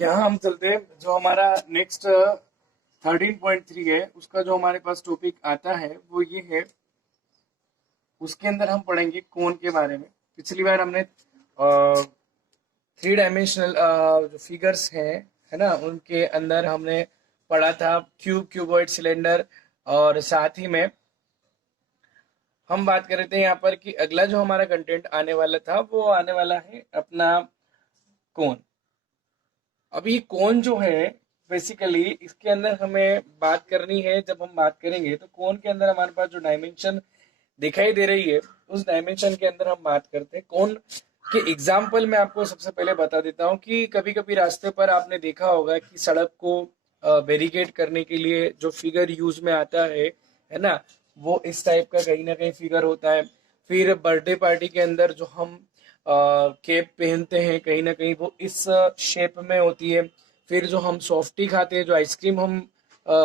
यहाँ हम चलते हैं जो हमारा नेक्स्ट 13.3 है, उसका जो हमारे पास टॉपिक आता है वो ये है। उसके अंदर हम पढ़ेंगे कोण के बारे में। पिछली बार हमने 3 डायमेंशनल जो फिगर्स हैं, है ना, उनके अंदर हमने पढ़ा था क्यूब, क्यूबॉइड, सिलेंडर, और साथ ही में हम बात कर रहे थे यहाँ पर कि अगला जो हमारा कंटेंट आने वाला था वो आने वाला है अपना कोण। अभी कोण जो है, बेसिकली इसके अंदर हमें बात करनी है। जब हम बात करेंगे तो कोण के अंदर हमारे पास जो डायमेंशन दिखाई दे रही है, उस डायमेंशन के अंदर हम बात करते हैं कोण के। एग्जाम्पल मैं आपको सबसे पहले बता देता हूँ कि कभी कभी रास्ते पर आपने देखा होगा कि सड़क को बैरिकेड करने के लिए जो फिगर यूज में आता है ना, वो इस टाइप का कहीं ना कहीं फिगर होता है। फिर बर्थडे पार्टी के अंदर जो हम केप पहनते हैं, कहीं ना कहीं वो इस शेप में होती है। फिर जो हम सॉफ्टी खाते हैं, जो आइसक्रीम हम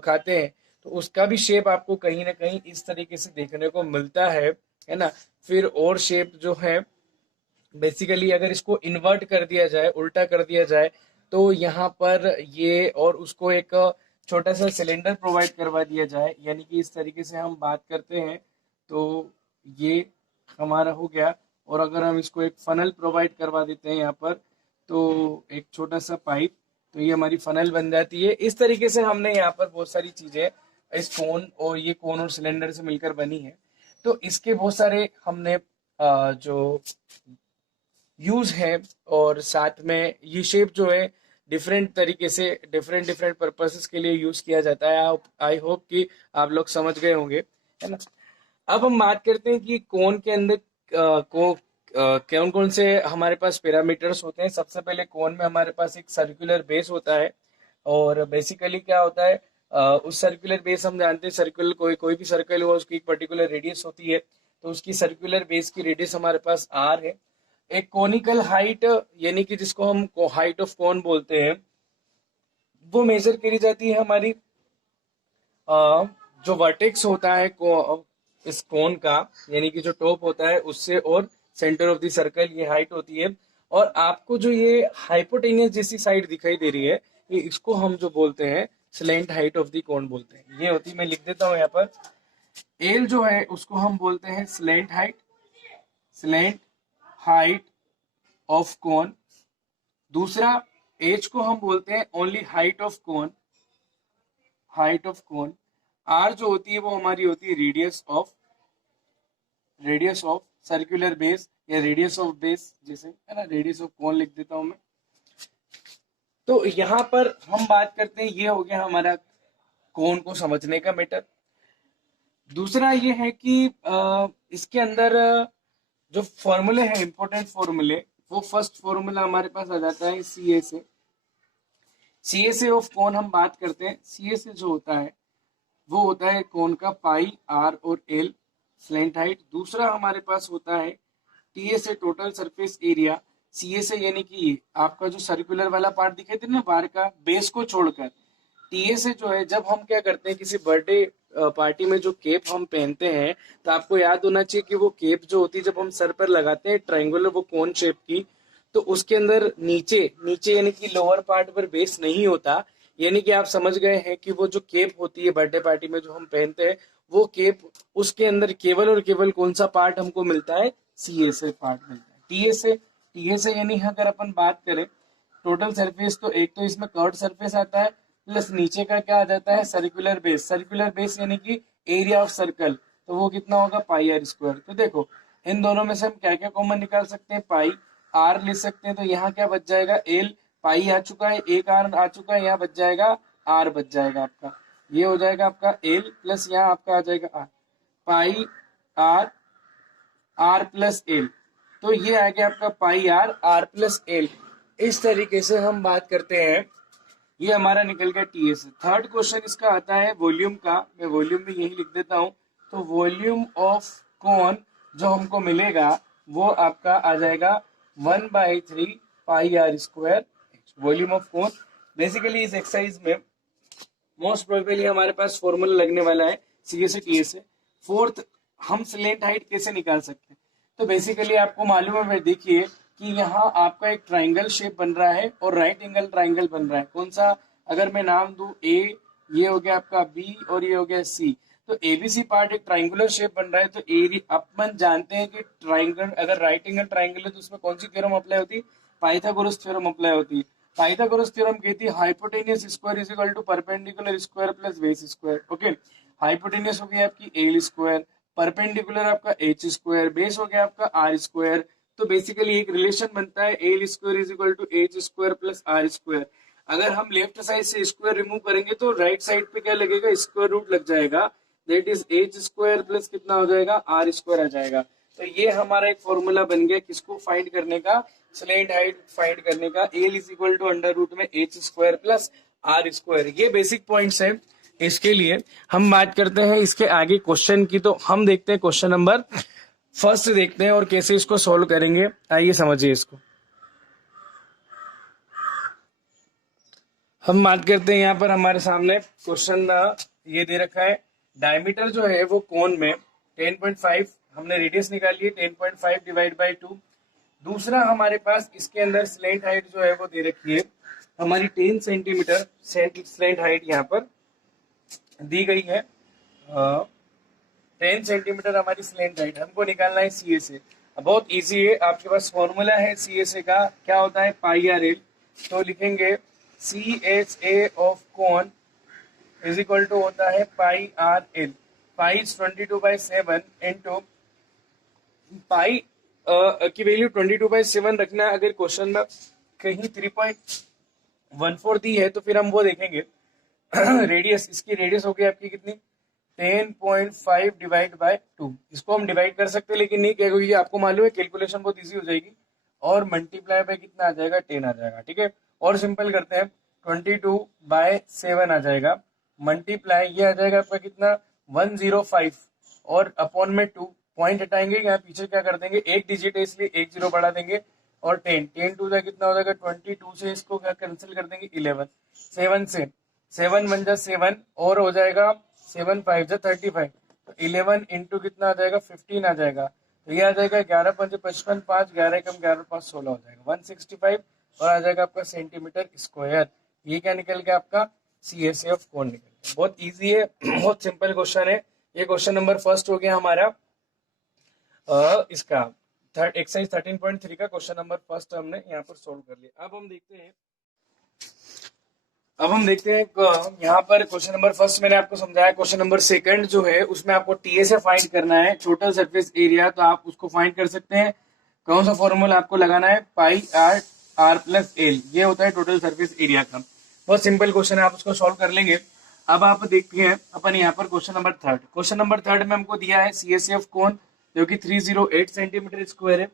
खाते हैं, तो उसका भी शेप आपको कहीं ना कहीं इस तरीके से देखने को मिलता है ना। फिर और शेप जो है, बेसिकली अगर इसको इन्वर्ट कर दिया जाए, उल्टा कर दिया जाए, तो यहाँ पर ये और उसको एक छोटा सा सिलेंडर प्रोवाइड करवा दिया जाए, यानी कि इस तरीके से हम बात करते हैं, तो ये हमारा हो गया। और अगर हम इसको एक फनल प्रोवाइड करवा देते हैं यहाँ पर, तो एक छोटा सा पाइप, तो ये हमारी फनल बन जाती है। इस तरीके से हमने यहाँ पर बहुत सारी चीजें इस कोन, और ये कोन और सिलेंडर से मिलकर बनी है। तो इसके बहुत सारे हमने जो यूज है, और साथ में ये शेप जो है डिफरेंट तरीके से डिफरेंट डिफरेंट पर्पसेस के लिए यूज किया जाता है। आई होप कि आप लोग समझ गए होंगे, है ना। अब हम बात करते हैं कि कोन के अंदर कौन कौन से हमारे पास पैरामीटर्स होते हैं। सबसे पहले कोन में हमारे पास एक सर्कुलर बेस होता है, और बेसिकली क्या होता है, उस सर्कुलर बेस हम जानते हैं, सर्कुलर कोई कोई भी सर्कल हुआ उसकी एक पर्टिकुलर रेडियस होती है, तो उसकी सर्कुलर बेस की रेडियस हमारे पास आर है। एक कोनिकल हाइट, यानी कि जिसको हम हाइट ऑफ कोन बोलते हैं, वो मेजर करी जाती है हमारी जो वर्टेक्स होता है इस कोन का, यानी कि जो टॉप होता है उससे, और सेंटर ऑफ द सर्कल, ये हाइट होती है। और आपको जो ये हाइपोटेनियस जैसी साइड दिखाई दे रही है, ये इसको हम जो बोलते हैं slant height of the cone बोलते हैं। ये होती है, मैं लिख देता हूं यहाँ पर, एल जो है उसको हम बोलते हैं slant height, slant height of cone. दूसरा, एच को हम बोलते हैं only height of cone, height of cone. R जो होती है वो हमारी होती है रेडियस ऑफ सर्कुलर बेस, या रेडियस ऑफ बेस, जैसे है ना, रेडियस ऑफ कोन लिख देता हूं मैं। तो यहाँ पर हम बात करते हैं, ये हो गया हमारा कोन को समझने का मेथड। दूसरा ये है कि इसके अंदर जो फॉर्मूले हैं, इंपॉर्टेंट फॉर्मूले, वो फर्स्ट फॉर्मूला हमारे पास आ जाता है सी ए से। सी ए से ऑफ कोन हम बात करते हैं। सी ए से जो होता है वो होता है कोन का पाई, आर और एल, स्लेंट हाइट। दूसरा हमारे पास होता है टी ए से, टोटल सरफेस एरिया। सी ए से यानी कि आपका जो सर्कुलर वाला पार्ट दिखाई दे ना बार का, बेस को छोड़कर। टी ए से जो है, जब हम क्या करते हैं किसी बर्थडे पार्टी में जो केप हम पहनते हैं, तो आपको याद होना चाहिए कि वो केप जो होती है जब हम सर पर लगाते हैं ट्रायंगुलर, वो कोन शेप की, तो उसके अंदर नीचे नीचे यानी कि लोअर पार्ट पर बेस नहीं होता। यानी कि आप समझ गए हैं कि वो जो केप होती है बर्थडे पार्टी में जो हम पहनते हैं, वो केप, उसके अंदर केवल और केवल कौन सा पार्ट हमको मिलता है, सी ए से पार्ट मिलता है। टी ए से यानी अगर अपन बात करें टोटल सरफेस, तो एक तो इसमें कर्व सरफेस आता है, प्लस नीचे का क्या आ जाता है, सर्कुलर बेस। सर्कुलर बेस यानी कि एरिया ऑफ सर्कल, तो वो कितना होगा, पाई आर स्क्वायर। तो देखो इन दोनों में से हम क्या क्या कॉमन निकाल सकते हैं, पाई आर ले सकते हैं, तो यहाँ क्या बच जाएगा, एल, पाई आ चुका है, एक आर आ चुका है, यहाँ बच जाएगा आर, बच जाएगा आपका, ये हो जाएगा आपका एल, प्लस यहाँ आपका आ जाएगा R, pi R, R plus L. तो ये आ गया आपका pi R, R plus L. इस तरीके से हम बात करते हैं। ये हमारा निकल गया टी ए से। थर्ड क्वेश्चन इसका आता है वॉल्यूम का। मैं वॉल्यूम भी यही लिख देता हूं। तो वॉल्यूम ऑफ कोन जो हमको मिलेगा, वो आपका आ जाएगा 1/3 pi R square, volume of cone. Basically इस एक्सरसाइज में मोस्ट प्रोबेबली हमारे पास फॉर्मूला लगने वाला है सी ए से टी ए से। फोर्थ, हम स्लेंट हाइट कैसे निकाल सकते हैं। तो बेसिकली आपको मालूम है, देखिए कि यहाँ आपका एक ट्राइंगल शेप बन रहा है और राइट एंगल ट्राइंगल बन रहा है। कौन सा? अगर मैं नाम दूं ए, ये हो गया आपका बी और ये हो गया सी, तो एबीसी पार्ट एक ट्राइंगुलर शेप बन रहा है। तो ए अपन जानते हैं कि ट्राइंगल अगर राइट एंगल ट्राइंगल है तो उसमें कौन सी थ्योरम अप्लाई होती है? पाइथागोरस थ्योरम अप्लाई होती है। पाइथागोरस थ्योरम कहती है hypotenuse square is equal to perpendicular square plus base square. Okay, hypotenuse हो गया आपकी एल स्क्वायर, परपेंडिकुलर आपका एच स्क्वायर, बेस हो गया आपका आर स्क्वायर। तो बेसिकली एक रिलेशन बनता है L square is equal to H square plus R square. अगर हम लेफ्ट साइड से स्क्वायर रिमूव करेंगे तो राइट साइड पे क्या लगेगा? स्क्वायर रूट लग जाएगा, that is H square plus कितना हो जाएगा? आर स्क्वायर आ जाएगा। तो ये हमारा एक फॉर्मूला बन गया किसको फाइंड करने का? स्लेंट हाइट फाइंड करने का। L is equal to under root में H square plus R square. ये बेसिक पॉइंट्स है इसके लिए। हम बात करते हैं इसके आगे क्वेश्चन की, तो हम देखते हैं क्वेश्चन नंबर फर्स्ट देखते हैं और कैसे इसको सॉल्व करेंगे। आइए समझिए इसको। हम बात करते हैं यहाँ पर हमारे सामने क्वेश्चन ये दे रखा है, डायमीटर जो है वो कोन में 10.5, हमने रेडियस निकाली है 10.5 डिवाइड बाई 2। दूसरा हमारे पास इसके अंदर स्लेंट हाइट जो है वो दे रखी है हमारी 10 सेंटीमीटर। स्लेंट हाइट यहाँ पर दी गई है 10 सेंटीमीटर हमारी स्लेंट हाइट। हमको निकालना है सी एस ए। बहुत इजी है, आपके पास फॉर्मूला है सी एस ए का, क्या होता है? Pi R L. तो लिखेंगे C H A of cone is equal to होता है pi R L. Pi is 22/7 into pi की वैल्यू 22/7 रखना है। अगर क्वेश्चन में कहीं 3.14 दी है तो फिर हम वो देखेंगे। रेडियस, इसकी रेडियस हो गई आपकी कितनी? 10.5 डिवाइड बाय 2। इसको हम डिवाइड कर सकते हैं लेकिन नहीं क्या, क्योंकि आपको मालूम है कैलकुलेशन बहुत इजी हो जाएगी। और मल्टीप्लाई बाय कितना आ जाएगा? 10 आ जाएगा। ठीक है, और सिंपल करते हैं, 22/7 आ जाएगा। मल्टीप्लाई ये आ जाएगा आपका कितना? 105 और अपॉन में 2, पॉइंट हटाएंगे, यहाँ पीछे क्या कर देंगे? एक डिजिट है इसलिए एक जीरो बढ़ा देंगे और 10 टू कितना हो जाएगा? 22 से इसको क्या कैंसिल कर देंगे? 11। 7 से 7 बन जा 7 और हो जाएगा 7 5 जा 35। तो 11 इंटू कितना आ जाएगा? 15 आ जाएगा। तो ये आ जाएगा 11 5 55, 5 11 कम 11 5 16 हो जाएगा 165 और आ जाएगा आपका सेंटीमीटर स्क्वायर। ये क्या निकल गया? आपका सी एस एफ कोण निकल गया। बहुत इजी है, बहुत सिंपल क्वेश्चन है। ये क्वेश्चन नंबर फर्स्ट हो गया हमारा इसका एक्सरसाइज 13.3 का क्वेश्चन नंबर फर्स्ट हमने यहाँ पर सोल्व कर लिया। अब हम देखते हैं यहाँ पर क्वेश्चन नंबर फर्स्ट मैंने आपको समझाया। क्वेश्चन नंबर सेकंड जो है उसमें आपको टीएसए फाइंड करना है, टोटल सरफेस एरिया। तो आप उसको फाइंड कर सकते हैं। कौन सा फॉर्मूला आपको लगाना है? पाई आर प्लस एल, ये होता है टोटल सरफेस एरिया का। बहुत सिंपल क्वेश्चन है, आप उसको सॉल्व कर लेंगे। अब आप देखते हैं अपन यहाँ पर question number third. Question number third में हमको दिया है सी एस एफ कोन जो कि 308 सेंटीमीटर स्क्वायर है।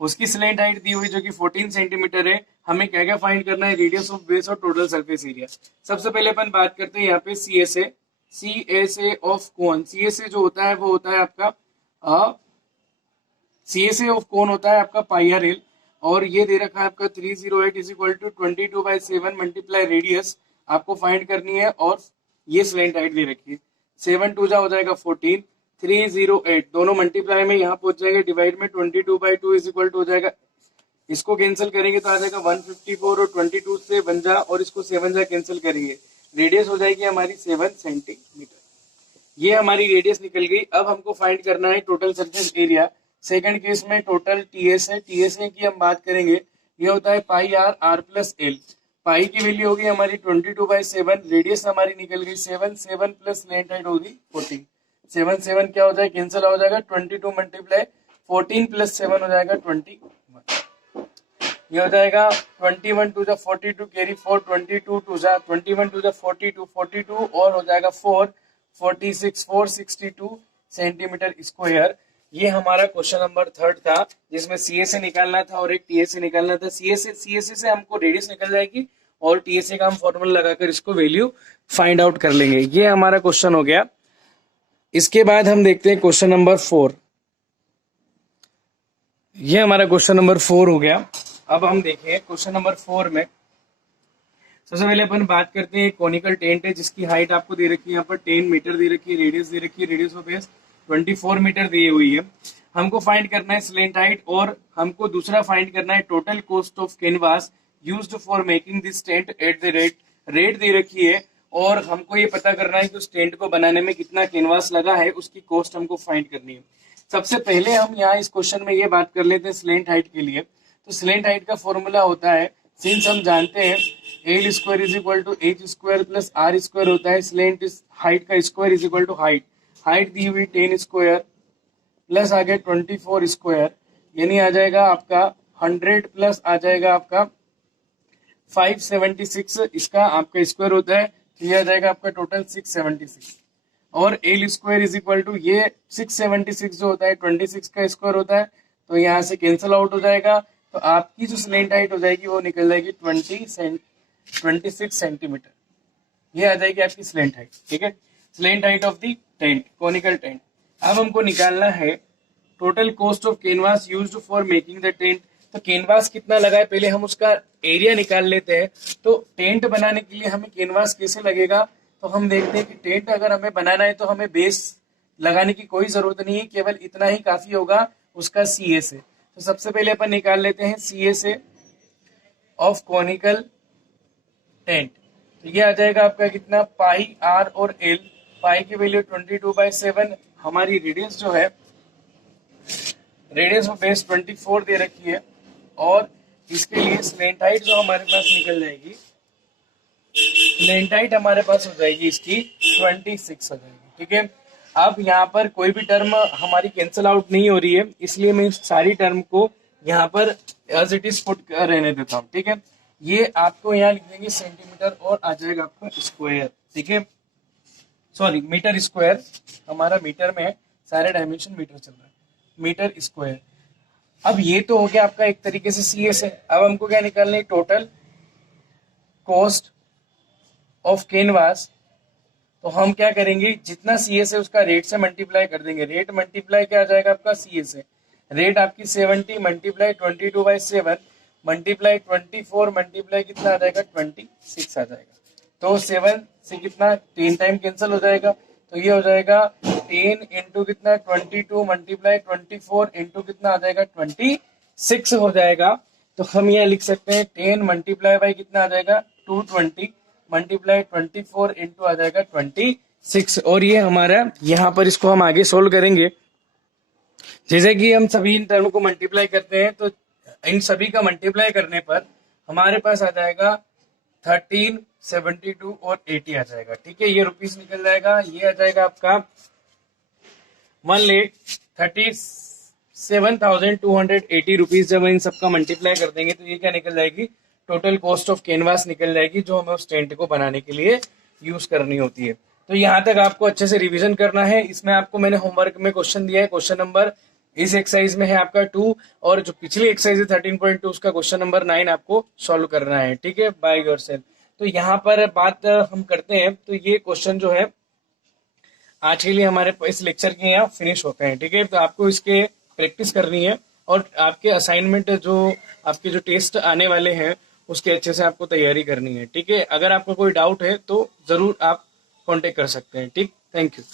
उसकी स्लेंट हाइट दी हुई जो कि 14 सेंटीमीटर है। हमें क्या क्या फाइंड करना है? रेडियस ऑफ बेस और टोटल सरफेस एरिया। सबसे पहले अपन बात करते हैं यहाँ पे C S A of cone. C S A जो होता है वो होता है आपका सी एस ए ऑफ कोन होता है आपका पाई आर एल। और ये दे रखा है आपका 308 is equal to 22/7 multiply radius आपको फाइंड करनी है। और ये स्लेंट हाइट दे रखी है। 7 2 हो जाएगा 14, 308 दोनों मल्टीप्लाई में यहाँ पहुंच जाएंगे, डिवाइड में 22/2 इज इक्वल टू हो जाएगा। इसको कैंसिल करेंगे तो आ जाएगा 154 और 22 से 1 जा और इसको 7 जा कैंसिल करेंगे, रेडियस हो जाएगी हमारी 7 सेंटीमीटर। ये हमारी रेडियस निकल गई। अब हमको फाइंड करना है total surface area. Second case में टोटल टीएसए की हम बात करेंगे। ये होता है पाई आर प्लस एल। पाई की वैल्यू होगी हमारी 22/7, रेडियस हमारी निकल गई 7 7 प्लस लेंथ हाइट होगी 14। 7 7 क्या हो जाएगा? कैंसिल हो जाएगा। 22 मल्टीप्लाई 14 प्लस 7 हो जाएगा 21। ये हो जाएगा 21 टू 42 कैरी 4, 22 टू 21 टू 42 42 और हो जाएगा 4 46 462 सेंटीमीटर स्क्वायर। ये हमारा क्वेश्चन नंबर थर्ड था जिसमें सीएसए निकालना था और एक टीएसए निकालना था। सीएसए से हमको रेडियस निकल जाएगी और टीएसए का हम फॉर्मूला लगाकर इसको वैल्यू फाइंड आउट कर लेंगे। ये हमारा क्वेश्चन हो गया। इसके बाद हम देखते हैं क्वेश्चन नंबर 4। ये हमारा क्वेश्चन नंबर 4 हो गया। अब हम देखें क्वेश्चन नंबर 4 में सबसे पहले अपन बात करते हैं कोनिकल टेंट है जिसकी हाइट आपको दे रखी है यहाँ पर 10 मीटर दे रखी है, रेडियस दे रखी है, रेडियस ऑफ बेस 24 मीटर दी हुई है। हमको फाइंड करना है स्लेंट हाइट, और हमको दूसरा फाइंड करना है total cost of canvas used for making this tent at the rate दे रखी है, और हमको ये पता करना है कि उस टेंट को बनाने में कितना कैनवास लगा है, उसकी कॉस्ट हमको फाइंड करनी है। सबसे पहले हम यहाँ इस क्वेश्चन में ये बात कर लेते हैं स्लेंट हाइट के लिए। तो स्लेंट हाइट का फॉर्मूला होता है, सिंस हम जानते हैं L square is equal to H square plus R square होता है, स्लेंट हाइट का square is equal to height दी हुई 10 स्क्वायर प्लस आ गया 24 स्क्वायर, यानी आ जाएगा आपका 100 प्लस आ जाएगा आपका 576, इसका आपका स्क्वायर होता है, तो ये आ जाएगा आपका टोटल 676। और L square is equal to ये 676 जो होता है 26 का स्क्वायर होता है, तो यहाँ से कैंसिल आउट हो जाएगा, तो आपकी जो स्लेंट हाइट हो जाएगी वो निकल जाएगी 26 सेंटीमीटर। ये आ जाएगी आपकी स्लेंट हाइट। ठीक है, slant height of the tent, conical tent. अब हमको निकालना है total cost of canvas used for making the tent. तो कैनवास कितना लगा है, पहले हम उसका एरिया निकाल लेते हैं। तो टेंट बनाने के लिए हमें कैनवास कैसे लगेगा, तो हम देखते हैं कि टेंट अगर हमें बनाना है तो हमें बेस लगाने की कोई जरूरत नहीं है, केवल इतना ही काफी होगा उसका सी से। तो सबसे पहले अपन निकाल लेते हैं सी से ऑफ कॉनिकल टेंट। तो ये आ जाएगा आपका कितना, पाई आर और एल। पाई की वैल्यू 22/7, हमारी रेडियस जो है, रेडियस ऑफ बेस 24 दे रखी है, और इसके लिए स्लेंट हाइट जो हमारे पास निकल जाएगी, स्लेंट हाइट हमारे पास हो जाएगी इसकी 26 हो जाएगी। ठीक है, अब यहाँ पर कोई भी टर्म हमारी कैंसिल आउट नहीं हो रही है, इसलिए मैं इस सारी टर्म को यहाँ पर एज इट इज पुट रहने देता हूँ। ठीक है, ये आपको यहाँ लिख देंगे सेंटीमीटर और आ जाएगा आपका स्क्वायर। ठीक है, सॉरी मीटर स्क्वायर, हमारा मीटर में सारे डायमेंशन मीटर चल रहा है, मीटर स्क्वायर। अब ये तो हो गया आपका एक तरीके से सी एस है। अब हमको क्या निकालना है, टोटल कॉस्ट ऑफ कैनवास। तो हम क्या करेंगे, जितना सी एस है उसका रेट से मल्टीप्लाई कर देंगे। रेट मल्टीप्लाई क्या आ जाएगा आपका सी एस है, रेट आपकी 70 मल्टीप्लाई 22/7 मल्टीप्लाई 24 मल्टीप्लाई कितना आ जाएगा 26 आ जाएगा। तो 7 से कितना 10 टाइम कैंसिल हो जाएगा, तो ये हो जाएगा 10 इंटू कितना 22 मल्टीप्लाई 24 इंटू कितना आ जाएगा 26 हो जाएगा। तो हम यहाँ लिख सकते हैं 10 मल्टीप्लाई बाई कितना आ जाएगा 220 मल्टीप्लाई 24 इंटू आ जाएगा 26। और ये हमारा यहाँ पर इसको हम आगे सोल्व करेंगे। जैसे कि हम सभी इन टर्म को मल्टीप्लाई करते हैं, तो इन सभी का मल्टीप्लाई करने पर हमारे पास आ जाएगा 13, 72 और 80 आ जाएगा। ठीक है, ये रुपीस निकल जाएगा, ये आ जाएगा आपका 1,37,280 रुपीज। जब इन सबका मल्टीप्लाई कर देंगे तो ये क्या निकल जाएगी, टोटल कॉस्ट ऑफ कैनवास निकल जाएगी, जो हमें उस टेंट को बनाने के लिए यूज करनी होती है। तो यहाँ तक आपको अच्छे से रिवीजन करना है। इसमें आपको मैंने होमवर्क में क्वेश्चन दिया है, क्वेश्चन नंबर इस एक्सरसाइज में है आपका 2, और जो पिछली एक्सरसाइज है 13.2 उसका क्वेश्चन नंबर 9 आपको सॉल्व करना है। ठीक है, बाय योरसेल्फ। तो यहाँ पर बात हम करते हैं, तो ये क्वेश्चन जो है आज के लिए हमारे इस लेक्चर के यहाँ फिनिश होते हैं। ठीक है, तो आपको इसके प्रैक्टिस करनी है, और आपके असाइनमेंट जो आपके जो टेस्ट आने वाले हैं उसके अच्छे से आपको तैयारी करनी है। ठीक है, अगर आपको कोई डाउट है तो जरूर आप कांटेक्ट कर सकते हैं। ठीक, थैंक यू।